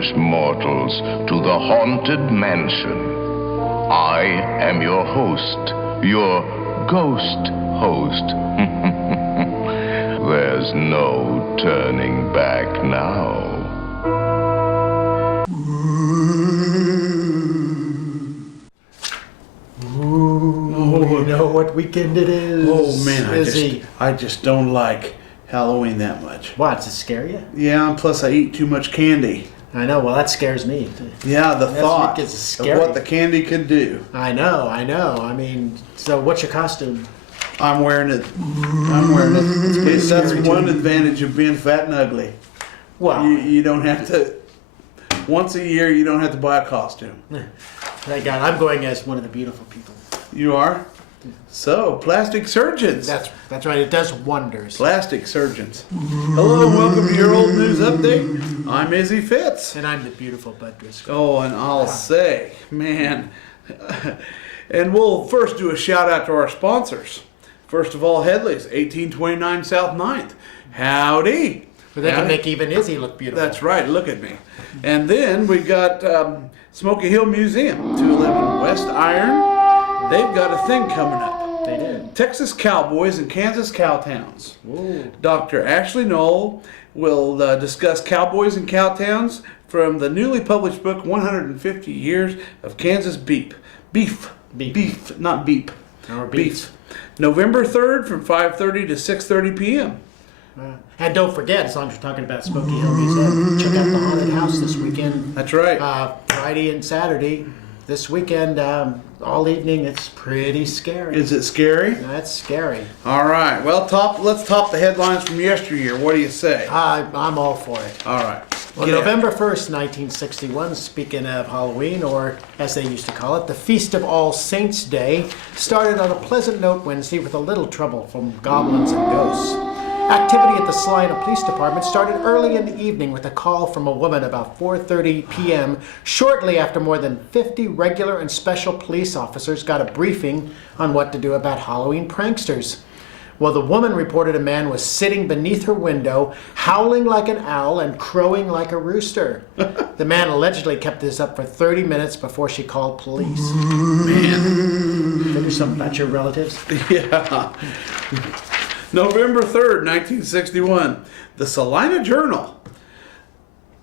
distinguished mortals, to the Haunted Mansion. I am your host, your ghost host. There's no turning back now. You know what weekend it is? Oh man, I just don't like Halloween that much. What, does it scare you? Yeah, and plus I eat too much candy. I know, well that scares me. Yeah, the thought of what the candy could do. I know. I mean, so what's your costume? I'm wearing it. That's one advantage of being fat and ugly. Well, you don't have to, once a year you don't have to buy a costume. Thank God, I'm going as one of the beautiful people. You are? So, plastic surgeons. That's right, it does wonders. Plastic surgeons. Hello and welcome to your old news update. I'm Izzy Fitz. And I'm the beautiful Bud Driscoll. Oh, and I'll say, man, and we'll first do a shout out to our sponsors. First of all, Headley's, 1829 South 9th. Howdy. But they can make even Izzy look beautiful. That's right, look at me. And then we got Smoky Hill Museum, 211 West Iron. They've got a thing coming up. They did. Texas Cowboys and Kansas Cowtowns. Ooh. Dr. Ashley Knoll will discuss Cowboys and Cowtowns from the newly published book, 150 Years of Kansas Beef. Beef, not beep. Or beef. November 3rd from 5:30 to 6:30 p.m. And don't forget, as long as you're talking about Smoky Hill Museum, check out the haunted house this weekend. That's right. Friday and Saturday. This weekend, all evening, it's pretty scary. Is it scary? That's scary. All right. Well, let's top the headlines from yesteryear. What do you say? I'm all for it. All right. Well, November 1st, 1961, speaking of Halloween, or as they used to call it, the Feast of All Saints Day, started on a pleasant note Wednesday with a little trouble from goblins and ghosts. Activity at the Salina Police Department started early in the evening with a call from a woman about 4:30 p.m. shortly after more than 50 regular and special police officers got a briefing on what to do about Halloween pranksters. Well, the woman reported a man was sitting beneath her window, howling like an owl and crowing like a rooster. The man allegedly kept this up for 30 minutes before she called police. Man. Figure something about your relatives? Yeah. November 3rd, 1961, the Salina Journal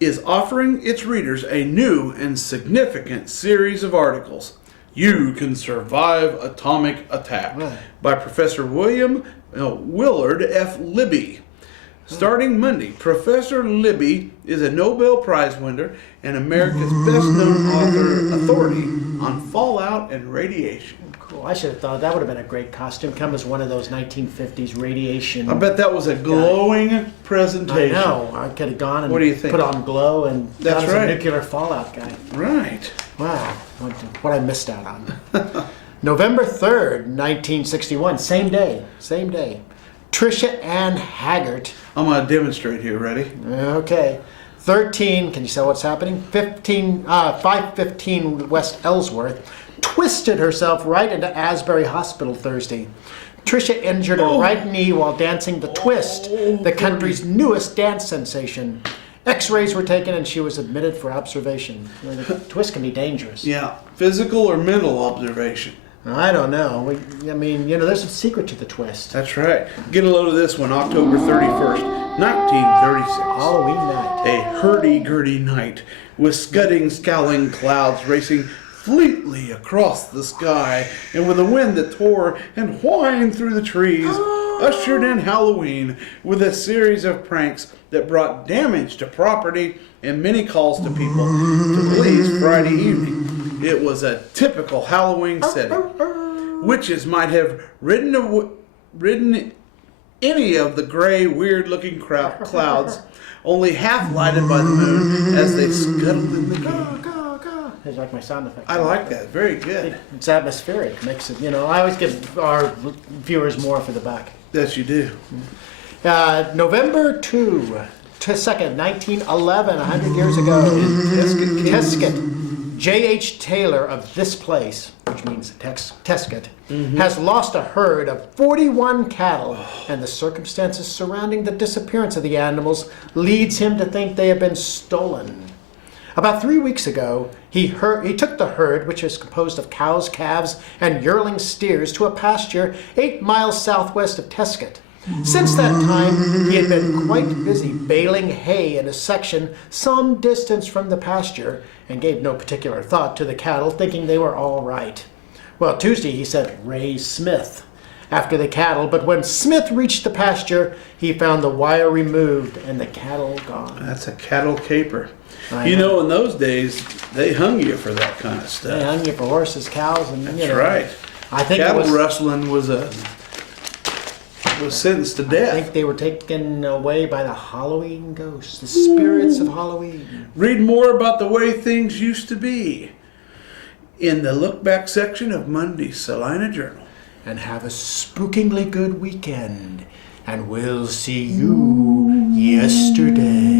is offering its readers a new and significant series of articles. You Can Survive Atomic Attack by Professor Willard F. Libby. Starting Monday, Professor Libby is a Nobel Prize winner and America's best-known authority on fallout and radiation. Cool. I should have thought that would have been a great costume. Come as one of those 1950s radiation. I bet that was a glowing presentation. I know. I could have gone and what do you think? Put on glow and that's got as right. a nuclear fallout guy. Right. Wow. What I missed out on. November 3rd, 1961. Same day. Tricia Ann Haggart. I'm going to demonstrate here. Ready? Okay. 13, can you say what's happening? 515 West Ellsworth twisted herself right into Asbury Hospital Thursday. Tricia injured her right knee while dancing the twist, the country's newest dance sensation. X-rays were taken and she was admitted for observation. The twist can be dangerous. Yeah. Physical or mental observation? I don't know. There's a secret to the twist. That's right. Get a load of this one, October 31st, 1936. Halloween night. A hurdy-gurdy night with scudding, scowling clouds racing fleetly across the sky, and with a wind that tore and whined through the trees, ushered in Halloween with a series of pranks that brought damage to property and many calls to people to police Friday evening. It was a typical Halloween setting. Witches might have ridden any of the gray, weird-looking clouds, only half lighted by the moon as they scuttled in the game. It's like my sound effect. I like that. Very good. It's atmospheric. Makes it, I always give our viewers more for the buck. Yes, you do. November 2nd, 1911, 100 years ago. Tesket. J.H. Taylor of this place, which means Tesket, has lost a herd of 41 cattle, and the circumstances surrounding the disappearance of the animals leads him to think they have been stolen. About 3 weeks ago, he took the herd, which is composed of cows, calves, and yearling steers, to a pasture 8 miles southwest of Tescott. Since that time, he had been quite busy baling hay in a section some distance from the pasture and gave no particular thought to the cattle, thinking they were all right. Well, Tuesday he sent Ray Smith after the cattle, but when Smith reached the pasture, he found the wire removed and the cattle gone. That's a cattle caper. I You know, in those days, they hung you for that kind of They stuff. hung you for horses, cows, and That's right. I think Cattle it was, rustling was sentenced to I death. think they were taken away by the Halloween ghosts, the spirits of Halloween. Read more about the way things used to be in the look back section of Monday's Salina Journal. And have a spookingly good weekend. And we'll see you yesterday.